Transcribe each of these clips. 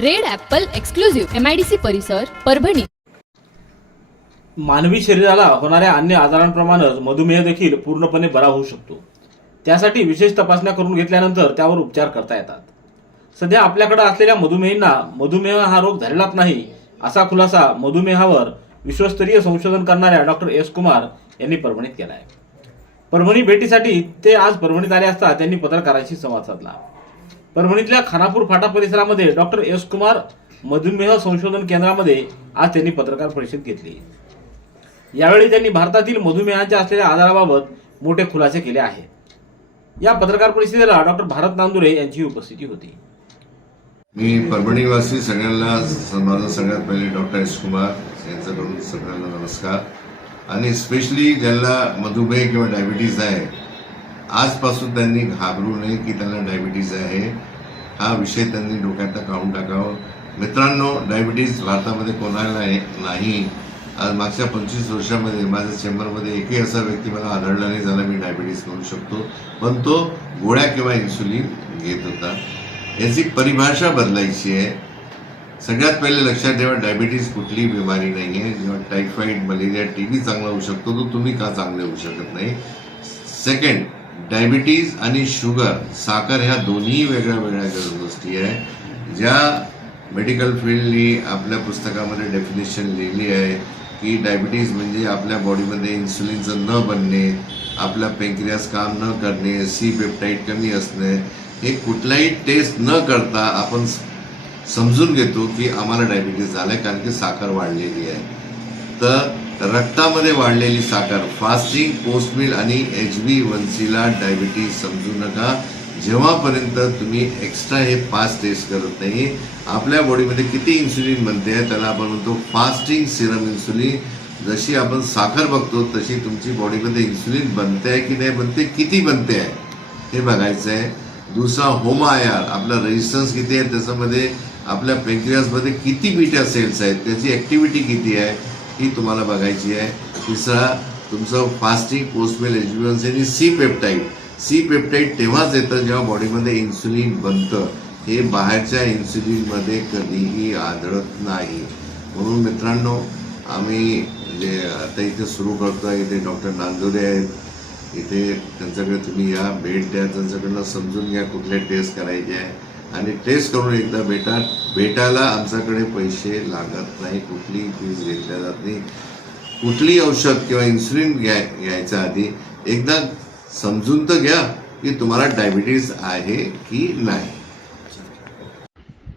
Red apple exclusive MIDC परिसर परभणी. मानवी शरीराला होणाऱ्या अन्य आजारांप्रमाणेच मधुमेह देखील पूर्णपणे बरा होऊ शकतो. त्यासाठी विशेष तपासण्या करून घेतल्यानंतर त्यावर उपचार करता येतात. सध्या आपल्याकडे असलेल्या मधुमेहींना मधुमेह हा रोग झालेलाच नाही असा खुलासा मधुमेहावर विश्वस्तरीय संशोधन करणाऱ्या डॉक्टर एस कुमार यांनी परभणीत केला आहे परभणी भेटीसाठी ते आज परभणीत आले असता त्यांनी पत्रकारांशी संवाद साधला. परभणीतल्या खानापूर फाटा परिसरामध्ये डॉक्टर एस कुमार मधुमेह संशोधन केंद्रामध्ये आज त्यांनी पत्रकार परिषद घेतली. यावेळी त्यांनी भारतातील मधुमेहाच्या असलेल्या आजाराबाबत मोठे खुलासे केले आहेत या पत्रकार परिषदेला डॉक्टर भारत नांदुरे यांची उपस्थिती होती. मी परभणीवासी सगळ्यांना स- माझं सगळ्यात पहिले डॉक्टर एस कुमार यांच्याकडून सगळ्यांना नमस्कार. आणि स्पेशली ज्यांना मधुमेह किंवा डायबिटीज आहे आजपासून त्यांनी घाबरू नये की त्यांना डायबिटीज आहे. हा विषय त्यांनी डोक्यात काढून टाकावं. मित्रांनो डायबिटीज भारतामध्ये कोणाला नाही- नाही. आज मागच्या पंचवीस वर्षामध्ये माझ्या चेंबरमध्ये एकही असा व्यक्ती मला आढळला नाही ज्याला मी डायबिटीज करू शकतो. पण तो गोळ्या किंवा इन्सुलिन घेत होता. याची परिभाषा बदलायची आहे. सगळ्यात पहिले लक्षात ठेवा डायबिटीज कुठलीही बिमारी नाही आहे जेव्हा टायफॉईड मलेरिया टी बी चांगला होऊ शकतो तो तुम्ही का चांगले होऊ शकत नाही? सेकंड डायबिटीज आणि शुगर साखर ह्या दोन्ही वेगळ्या वेगळ्या गोष्टी आहे ज्या मेडिकल फील्डनी आपल्या पुस्तकामध्ये डेफिनेशन लिहिली आहे की डायबिटीज म्हणजे आपल्या बॉडीमध्ये इन्सुलिनचं न बनणे आपला पेंक्रियास काम न करणे सी पेप्टाईट कमी असणे हे कुठलाही टेस्ट न करता आपण समजून घेतो की आम्हाला डायबिटीज झालाय कारण की साखर वाढलेली आहे. तर रक्तामध्ये वाढलेली साखर फास्टिंग पोस्ट मिल आणि एच बी वन सीला डायबिटीज समजू नका. जेव्हापर्यंत तुम्ही एक्स्ट्रा हे फास्ट टेस्ट करत नाही आपल्या बॉडीमध्ये किती इन्सुलिन बनते त्याला आपण म्हणतो फास्टिंग सिरम इन्सुलिन जशी आपण साखर बघतो तशी तुमची बॉडीमध्ये इन्सुलिन बनते आहे की नाही बनते किती बनते आहे हे बघायचं आहे दुसरा होमा आयार आपला रेजिस्टन्स किती आहे त्याच्यामध्ये आपल्या पेंक्रियासमध्ये किती बीटा सेल्स आहेत त्याची ॲक्टिव्हिटी किती आहे ही तुम्हाला बघायची आहे. तिसरा तुमचं फास्टिंग पोस्टमेल एज्युएन्स आणि सी पेप्टाईड सी पेप्टाईड तेव्हाच येतं जेव्हा बॉडीमध्ये इन्सुलिन बनतं. हे बाहेरच्या इन्सुलिनमध्ये कधीही आढळत नाही. म्हणून मित्रांनो आम्ही जे आता इथे सुरू करतो आहे इथे डॉक्टर नांदुरे आहेत. इथे त्यांच्याकडे तुम्ही या भेट द्या. त्यांच्याकडनं समजून घ्या कुठल्या टेस्ट करायचे आहे. आणि टेस्ट करून एकदा भेटा. भेटायला आमच्याकडे पैसे लागत नाही कुठलीही फीज घेतल्या जात नाही. कुठली औषध किंवा इन्सुलिन घ्याय घ्यायच्या आधी एकदा समजून तर घ्या की तुम्हाला डायबिटीज आहे की नाही.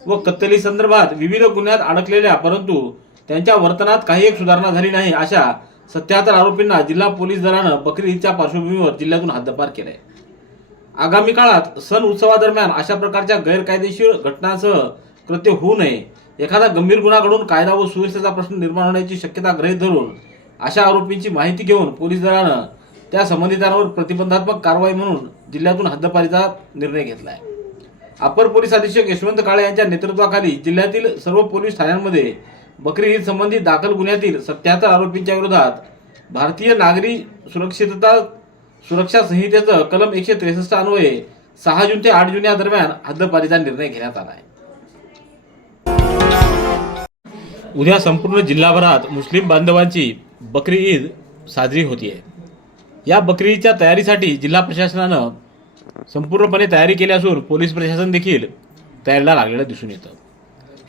व कत्तली संदर्भात विविध गुन्ह्यात अडकलेल्या परंतु त्यांच्या वर्तनात काही एक सुधारणा झाली नाही अशा सत्याहत्तर आरोपींना जिल्हा पोलीस दलानं बकरी ईदच्या पार्श्वभूमीवर जिल्ह्यातून हद्दपार केलाय. आगामी काळात सण उत्सवादरम्यान अशा प्रकारच्या गैरकायदेशीर घटनांसह कृत्य होऊ नये एखादा गंभीर गुन्हा घडून कायदा व सुव्यवस्थेचा प्रश्न निर्माण होण्याची शक्यता गृहीत धरून अशा आरोपींची माहिती घेऊन पोलीस दलानं त्या संबंधितांवर प्रतिबंधात्मक कारवाई म्हणून जिल्ह्यातून हद्दपारीचा निर्णय घेतला आहे अपर पोलीस अधीक्षक यशवंत काळे यांच्या नेतृत्वाखाली जिल्ह्यातील सर्व पोलीस ठाण्यांमध्ये बकरी ईद संबंधी दाखल गुन्ह्यातील सत्याहत्तर आरोपींच्या विरोधात भारतीय नागरी सुरक्षितता सुरक्षा संहितेचं कलम एकशे त्रेसष्ट अन्वये सहा जून ते आठ जून या दरम्यान हद्दपारीचा निर्णय घेण्यात आला आहे. उद्या संपूर्ण जिल्हाभरात मुस्लिम बांधवांची बकरी ईद साजरी होतीये. या बकरी ईदच्या तयारीसाठी जिल्हा प्रशासनानं संपूर्णपणे तयारी केली असून पोलीस प्रशासन देखील तयारीला लागलेलं दिसून येतं.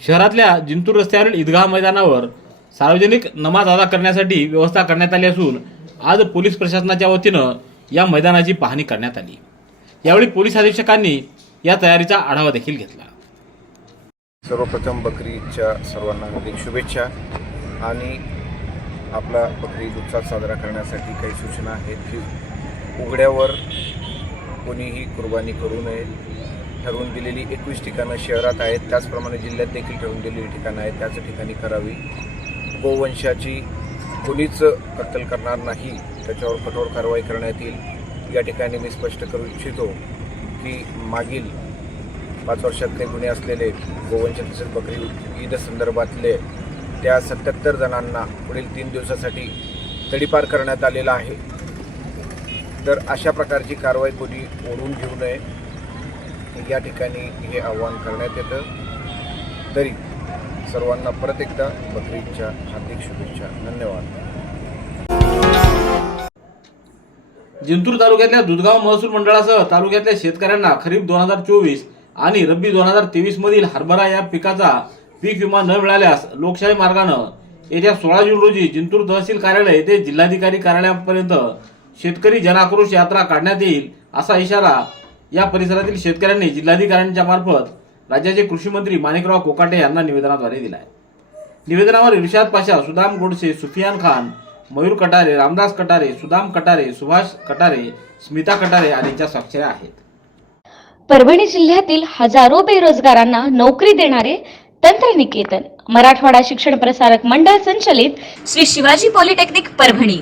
शहरातल्या जिंतूर रस्त्यावरील ईदगाह मैदानावर सार्वजनिक नमाज अदा करण्यासाठी व्यवस्था करण्यात आली असून आज पोलीस प्रशासनाच्या वतीनं या मैदानाची पाहणी करण्यात आली. यावेळी पोलीस अधीक्षकांनी या तयारीचा आढावा देखील घेतला. सर्वप्रथम बकरी ईदच्या सर्वांना हार्दिक शुभेच्छा आणि आपला बकरी ईद उत्साह साजरा करण्यासाठी काही सूचना आहेत की उघड्यावर कोणीही कुर्बानी करू नये. ठरवून दिलेली एकवीस ठिकाणं शहरात आहेत. त्याचप्रमाणे जिल्ह्यात देखील ठरवून दिलेली ठिकाणं आहेत. त्याच ठिकाणी करावी. गोवंशाची कोणीच कत्तल करणार नाही. त्याच्यावर कठोर कारवाई करण्यात येईल. या ठिकाणी मी स्पष्ट करू इच्छितो की मागील पाच वर्षातले गुन्हे असलेले गोवंश तसेच बकरी ईद संदर्भातले त्या सत्याहत्तर जणांना पुढील तीन दिवसासाठी तडीपार करण्यात आलेला आहे. तर अशा प्रकारची कारवाई कोणी ओढून घेऊ नये. या ठिकाणी हे आव्हान करण्यात येतं. तरी सर्वांना परत एकदा बकरीच्या हार्दिक शुभेच्छा. धन्यवाद. जिंतूर तालुक्यातल्या दुधगाव महसूल मंडळासह तालुक्यातल्या शेतकऱ्यांना खरीप दोन हजार चोवीस आणि रब्बी दोन हजार तेवीस मधील हरभरा या पिकाचा पीक विमा न मिळाल्यास लोकशाही मार्गानं येत्या सोळा जून रोजी जिंतूर तहसील कार्यालय येथे जिल्हाधिकारी कार्यालयापर्यंत शेतकरी जनाक्रोश यात्रा काढण्यात येईल असा इशारा या परिसरातील शेतकऱ्यांनी जिल्हाधिकाऱ्यांच्या मार्फत राज्याचे कृषी मंत्री माणिकराव कोकाटे यांना निवेदनाद्वारे दिलाय. निवेदनावर इर्शाद पाशा सुदाम गोडसे सुफियान खान मयूर कटारे रामदास कटारे सुदाम कटारे सुभाष कटारे स्मिता कटारे आदींच्या स्वाक्षऱ्या आहेत. परभणी जिल्ह्यातील हजारो बेरोजगारांना नोकरी देणारे तंत्रनिकेतन. मराठवाडा शिक्षण प्रसारक मंडळ संचलित श्री शिवाजी पॉलिटेक्निक परभणी.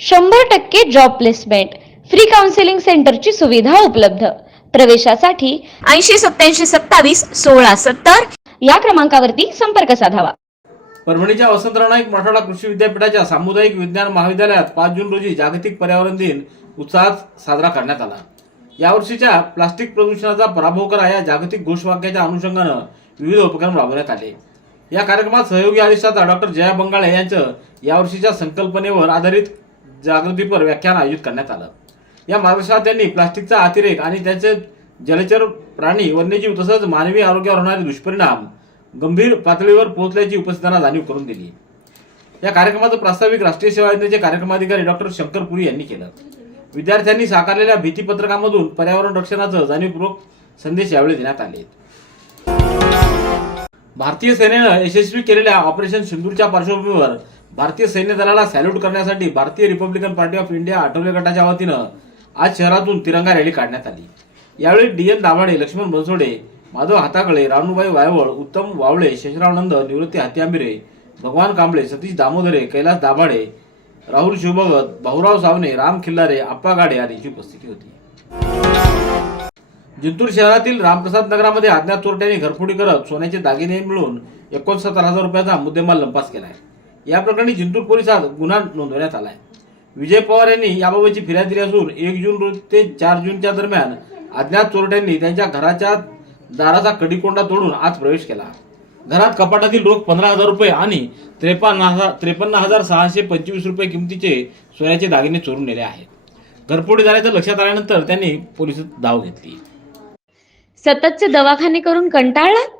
शंभर टक्के जॉब प्लेसमेंट फ्री काउन्सिलिंग सेंटरची सुविधा उपलब्ध. प्रवेशासाठी ऐंशी सत्याऐंशी सत्तावीस सोळा सत्तर या क्रमांकावरती संपर्क साधावा. परभणीच्या वसंतराव नाईक मराठवाडा कृषी विद्यापीठाच्या सामुदायिक विज्ञान महाविद्यालयात पाच जून रोजी जागतिक पर्यावरण दिन उत्साहात साजरा करण्यात आला. यावर्षीच्या प्लास्टिक प्रदूषणाचा पराभव करा या जागतिक घोषवाक्याच्या अनुषंगानं विविध उपक्रम राबवण्यात आले. या कार्यक्रमात सहयोगी अधिष्ठाता डॉक्टर जया बंगाळे यांचं यावर्षीच्या संकल्पनेवर आधारित जागृतीपर व्याख्यान आयोजित करण्यात आलं. या मार्गदर्शनात त्यांनी प्लास्टिकचा अतिरेक आणि त्याचे जलचर प्राणी वन्यजीव तसंच मानवी आरोग्यावर होणारे दुष्परिणाम गंभीर पातळीवर पोहोचल्याची उपस्थितांना जाणीव करून दिली. या कार्यक्रमाचं प्रास्ताविक राष्ट्रीय सेवा योजनेचे कार्यक्रमाधिकारी डॉक्टर शंकर पुरी यांनी केलं. विद्यार्थ्यांनी साकारलेल्या भीतीपत्रकामधून पर्यावरण रक्षणाचं जाणीवपूर्वक संदेश यावेळी देण्यात आले. भारतीय सेनेनं यशस्वी केलेल्या ऑपरेशन सिंदूरच्या पार्श्वभूमीवर भारतीय सैन्य दलाला सॅल्यूट करण्यासाठी भारतीय Republican Party of India Athawale गटाच्या वतीनं आज शहरातून तिरंगा रॅली काढण्यात आली. यावेळी डी एन दाभाडे लक्ष्मण बनसोडे माधव हाताकळे राणूबाई वायवळ उत्तम वावळे शेषरावनंद निवृत्ती हात्यामिरे भगवान कांबळे सतीश दामोदरे कैलास दाभाडे राहुल शिवभगत भाऊराव सावने राम खिल्लारे आप्पा गाडे आदींची उपस्थिती होती. जिंतूर शहरातील रामप्रसाद नगरामध्ये अज्ञात चोरट्यांनी घरफोडी करत सोन्याचे दागिने मिळून एकोणसत्तर हजार रुपयाचा मुद्देमाल लंपास केला आहे या प्रकरणी जिंतूर पोलिसात गुन्हा नोंदवण्यात आलाय. विजय पवार यांनी याबाबतची फिर्याद दिली असून एक जून ते चार जूनच्या दरम्यान अज्ञात चोरट्यांनी त्यांच्या घराच्या दाराचा कडीकोंडा तोडून आत प्रवेश केला. घरात कपाटातील रोख पंधरा हजार रुपये आणि त्रेपन्न हजार त्रेपन्न हजार सहाशे पंचवीस रुपये किमतीचे सोन्याचे दागिने चोरून नेले आहेत. घरपोडी झाल्याचं लक्षात आल्यानंतर त्यांनी पोलिसात धाव घेतली. सततचे दवाखाने करून कंटाळलात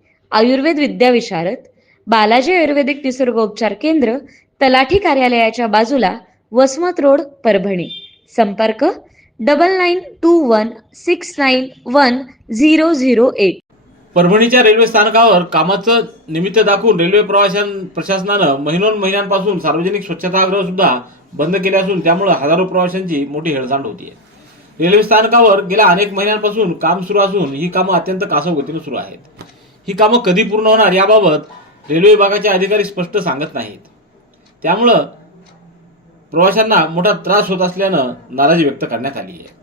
आयुर्वेद विद्याविशारद बालाजी आयुर्वेदिक निसर्गोपचार केंद्र तलाठी कार्यालयाच्या बाजूला वसमत रोड परभणी. संपर्क double nine two one six nine one zero zero eight परभणीच्या रेल्वे स्थानकावर कामाचं निमित्त दाखवून रेल्वे प्रवाशां प्रशासनानं महिनोन महिन्यांपासून सार्वजनिक स्वच्छतागृह सुद्धा बंद केले असून त्यामुळे हजारो प्रवाशांची मोठी हेळसांड होतीये. रेल्वे स्थानकावर गेल्या अनेक महिन्यांपासून काम सुरू असून ही कामं अत्यंत कासव गतीनं सुरू आहेत. ही कामं कधी पूर्ण होणार याबाबत रेल्वे विभागाचे अधिकारी स्पष्ट सांगत नाहीत. त्यामुळं प्रवाशांना मोठा त्रास होत असल्यानं नाराजी व्यक्त करण्यात आली आहे.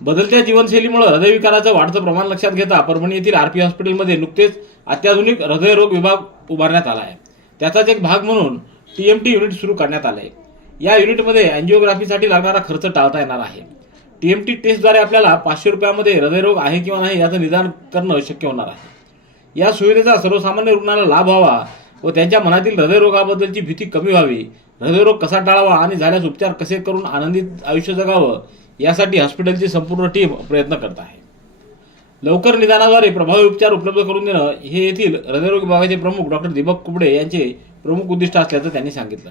बदलत्या जीवनशैलीमुळे हृदयविकाराचं वाढतं प्रमाण लक्षात घेता परभणी येथील आरपी हॉस्पिटलमध्ये नुकतेच अत्याधुनिक हृदयरोग विभाग उभारण्यात आला आहे. त्याचाच एक भाग म्हणून पी एम टी युनिट सुरू करण्यात आलं आहे या युनिटमध्ये अँजिओग्राफीसाठी लागणारा खर्च टाळता येणार आहे. टीएमटी टेस्टद्वारे आपल्याला पाचशे रुपयामध्ये हृदयरोग आहे किंवा नाही याचं निदान करणं शक्य होणार आहे. या सुविधेचा सर्वसामान्य रुग्णाला लाभ व्हावा व त्यांच्या मनातील हृदयरोगाबद्दलची भीती कमी व्हावी. हृदयरोग कसा टाळावा आणि झाल्यास उपचार कसे करून आनंदित आयुष्य जगावं यासाठी हॉस्पिटलची संपूर्ण टीम प्रयत्न करत आहे. लवकर निदानाद्वारे प्रभावी उपचार उपलब्ध करून देणं हे येथील हृदयरोग विभागाचे प्रमुख डॉक्टर दीपक कुबडे यांचे प्रमुख उद्दिष्ट असल्याचं त्यांनी सांगितलं.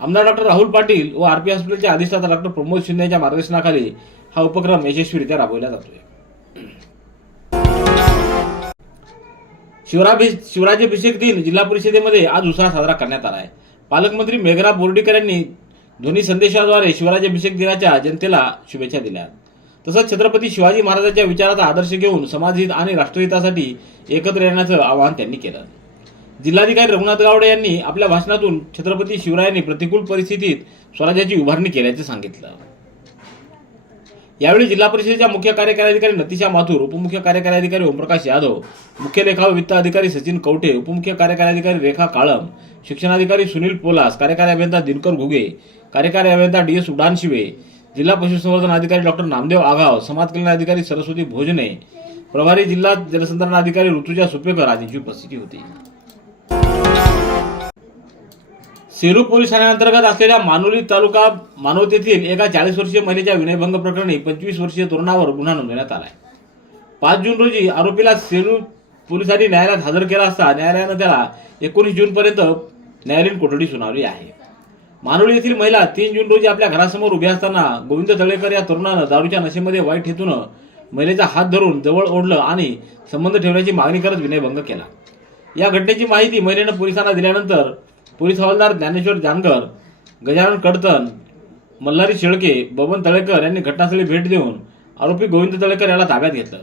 आमदार डॉक्टर राहुल पाटील व आरपी हॉस्पिटलचे अधिष्ठाता डॉक्टर प्रमोद शिंदे यांच्या मार्गदर्शनाखाली हा उपक्रम यशस्वीरित्या राबवला जातोय. शिवराभि शिवराज्याभिषेक दिन जिल्हा परिषदेमध्ये आज उत्साह साजरा करण्यात आला आहे पालकमंत्री मेघरा बोर्डीकर यांनी ध्वनी संदेशाद्वारे शिवराज्याभिषेक दिनाच्या जनतेला शुभेच्छा दिल्या. तसंच छत्रपती शिवाजी महाराजांच्या विचाराचा आदर्श घेऊन समाजहित आणि राष्ट्रहितासाठी एकत्र येण्याचं आवाहन त्यांनी केलं. जिल्हाधिकारी रघुनाथ गावडे यांनी आपल्या भाषणातून छत्रपती शिवरायांनी प्रतिकूल परिस्थितीत स्वराज्याची उभारणी केल्याचं सांगितलं. यावेळी जिल्हा परिषदेच्या मुख्य कार्यकारी अधिकारी नतिशा माथुर उपमुख्य कार्यकारी अधिकारी ओमप्रकाश यादव मुख्य लेखा वित्त अधिकारी सचिन कवटे उपमुख्य कार्यकारी अधिकारी रेखा काळम शिक्षणाधिकारी सुनील पोलास कार्यकारी अभियंता दिनकर घुगे कार्यकारी अभियंता डी एस उडानशिवे जिल्हा पशुसंवर्धन अधिकारी डॉक्टर नामदेव आघाव समाज कल्याण अधिकारी सरस्वती भोजने प्रभारी जिल्हा जलसंधारण अधिकारी ऋतुजा सुपेकर आदींची उपस्थिती होती. सेलू पोलीस ठाण्याअंतर्गत असलेल्या मानोली तालुका मानव येथील एका चाळीस वर्षीय महिलेच्या विनयभंग प्रकरणी पंचवीस वर्षीय तरुणावर गुन्हा नोंदवण्यात आहे पाच जून रोजी आरोपीला सेलू पोलिसांनी न्यायालयात हजर केला असता न्यायालयानं त्याला एकोणीस जूनपर्यंत न्यायालयीन कोठडी सुनावली आहे. मानोली येथील महिला तीन जून रोजी आपल्या घरासमोर उभी असताना गोविंद तळेकर या तरुणानं दारूच्या नशेमध्ये वाईट हेतून महिलेचा हात धरून जवळ ओढलं आणि संबंध ठेवण्याची मागणी करत विनयभंग केला. या घटनेची माहिती महिलेनं पोलिसांना दिल्यानंतर पोलीस हवालदार ज्ञानेश्वर जानकर गजानन कडतन मल्हारी शेळके बबन तळेकर यांनी घटनास्थळी भेट देऊन आरोपी गोविंद तळेकर याला ताब्यात घेतलं.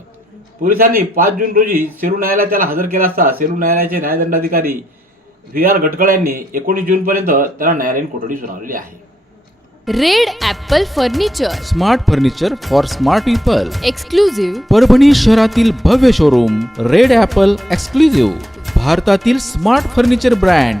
पोलिसांनी पाच जून रोजी सेलू न्यायालयात त्याला हजर केला असता सेलू न्यायालयाचे न्यायदंडाधिकारी व्ही आर गटकळ यांनी एकोणीस जूनपर्यंत त्याला न्यायालयीन कोठडी सुनावली आहे. Red Apple furniture. Smart furniture for smart people. Exclusive Parbhani शहरातील भव्य शोरूम रेड ॲपल एक्सक्लुझिव्ह. भारतातील smart furniture brand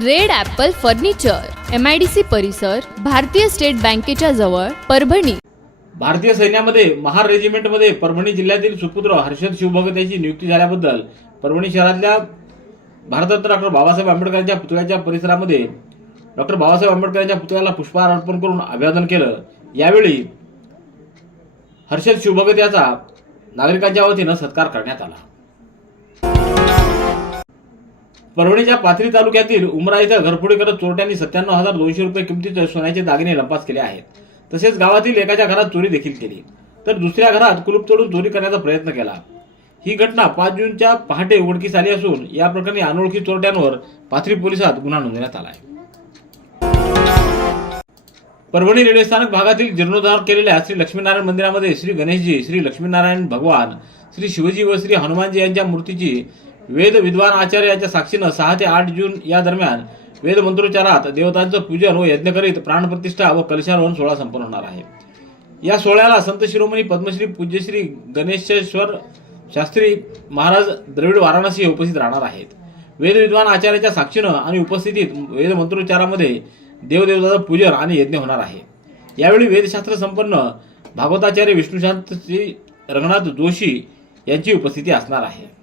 Red apple furniture M I D C परिसर भारतीय स्टेट बँकेच्या जवळ परभणी. भारतीय सैन्यामध्ये महार रेजिमेंटमध्ये परभणी जिल्ह्यातील सुपुत्र हर्षद शिवभगत यांची नियुक्ती झाल्याबद्दल परभणी शहरातल्या भारतरत्न डॉक्टर बाबासाहेब आंबेडकरांच्या पुतळ्याच्या परिसरामध्ये डॉक्टर बाबासाहेब आंबेडकरांच्या पुतळ्याला पुष्पहार अर्पण करून अभिवादन केलं. यावेळी हर्षद शिवभगत याचा नागरिकांच्या वतीनं सत्कार करण्यात आला. परभणीच्या पाथरी तालुक्यातील उमरा इथं घरफोडी करत चोरट्यांनी सत्त्याण्णव हजार दोनशे रुपये किमतीचे सोन्याचे दागिने लंपास केले आहेत. तसेच गावातील एकाच्या घरात चोरी देखील केली. तर दुसऱ्या घरात कुलूप तोडून चोरी करण्याचा प्रयत्न केला. ही घटना पाच जूनच्या पहाटे उघडकीस आली असून या प्रकरणी अनोळखी चोरट्यांवर पाथरी पोलिसात गुन्हा नोंदवण्यात आला आहे. परभणी रेल्वे स्थानक भागातील जीर्णोद्धार केलेल्या श्री लक्ष्मीनारायण मंदिरामध्ये श्री गणेशजी श्री लक्ष्मीनारायण भगवान श्री शिवजी व श्री हनुमानजी यांच्या मूर्तीची वेद विद्वान आचार्याच्या साक्षीनं सहा ते आठ जून या दरम्यान वेदमंत्रोच्चारात देवतांचं पूजन व यज्ञ करीत प्राणप्रतिष्ठा व कलशारोहण सोहळा संपन्न होणार आहे. या सोहळ्याला संत शिरोमणी पद्मश्री पूज्यश्री गणेशेश्वर शास्त्री महाराज द्रविड वाराणसी हे उपस्थित राहणार आहेत. वेद विद्वान आचार्याच्या साक्षीनं आणि उपस्थितीत वेद मंत्रोच्चारामध्ये देवदेवताचं पूजन आणि यज्ञ होणार आहे. यावेळी वेदशास्त्र संपन्न भागवताचार्य विष्णुशांत श्री रंगनाथ जोशी यांची उपस्थिती असणार आहे.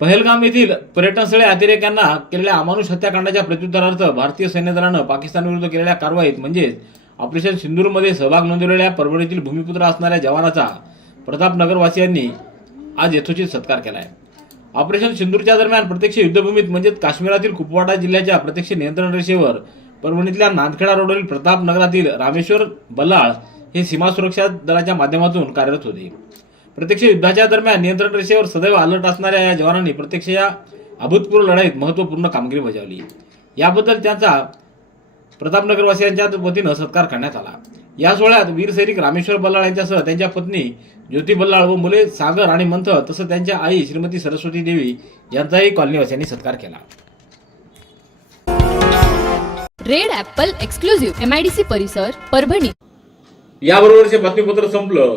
पहलगाम येथील पर्यटनस्थळी अतिरेक्यांना केलेल्या अमानुष हत्याकांडाच्या प्रत्युत्तरार्थ भारतीय सैन्य दलानं पाकिस्तानविरुद्ध केलेल्या कारवाईत म्हणजेच ऑपरेशन सिंदूरमध्ये सहभाग नोंदवलेल्या परभणीतील भूमिपुत्र असणाऱ्या जवानाचा प्रतापनगरवासियांनी आज यथोचित सत्कार केला आहे ऑपरेशन सिंदूरच्या दरम्यान प्रत्यक्ष युद्धभूमीत म्हणजेच काश्मीरातील कुपवाडा जिल्ह्याच्या प्रत्यक्ष नियंत्रण रेषेवर परभणीतल्या नांदखेडा रोडवरील प्रताप नगरातील रामेश्वर बल्लाळ हे सीमा सुरक्षा दलाच्या माध्यमातून कार्यरत होते. प्रत्यक्ष युद्धाच्या दरम्यान नियंत्रण रेषेवर सदैव अलर्ट असणाऱ्या या जवानांनी प्रत्यक्ष या अभूतपूर्व लढाईत महत्त्वपूर्ण कामगिरी बजावली. याबद्दल त्यांचा प्रतापनगरवासियांच्या वतीनं सत्कार करण्यात आला. या सोहळ्यात वीर सैनिक रामेश्वर बल्लाळ यांच्यासह त्यांच्या पत्नी ज्योती बल्लाळ व मुले सागर आणि मंथ तसंच त्यांच्या आई श्रीमती सरस्वती देवी यांचाही कॉलनीवासियांनी सत्कार केला. Red apple exclusive M I D C परिसर परभणी. याबरोबरचे बातमीपत्र संपलं.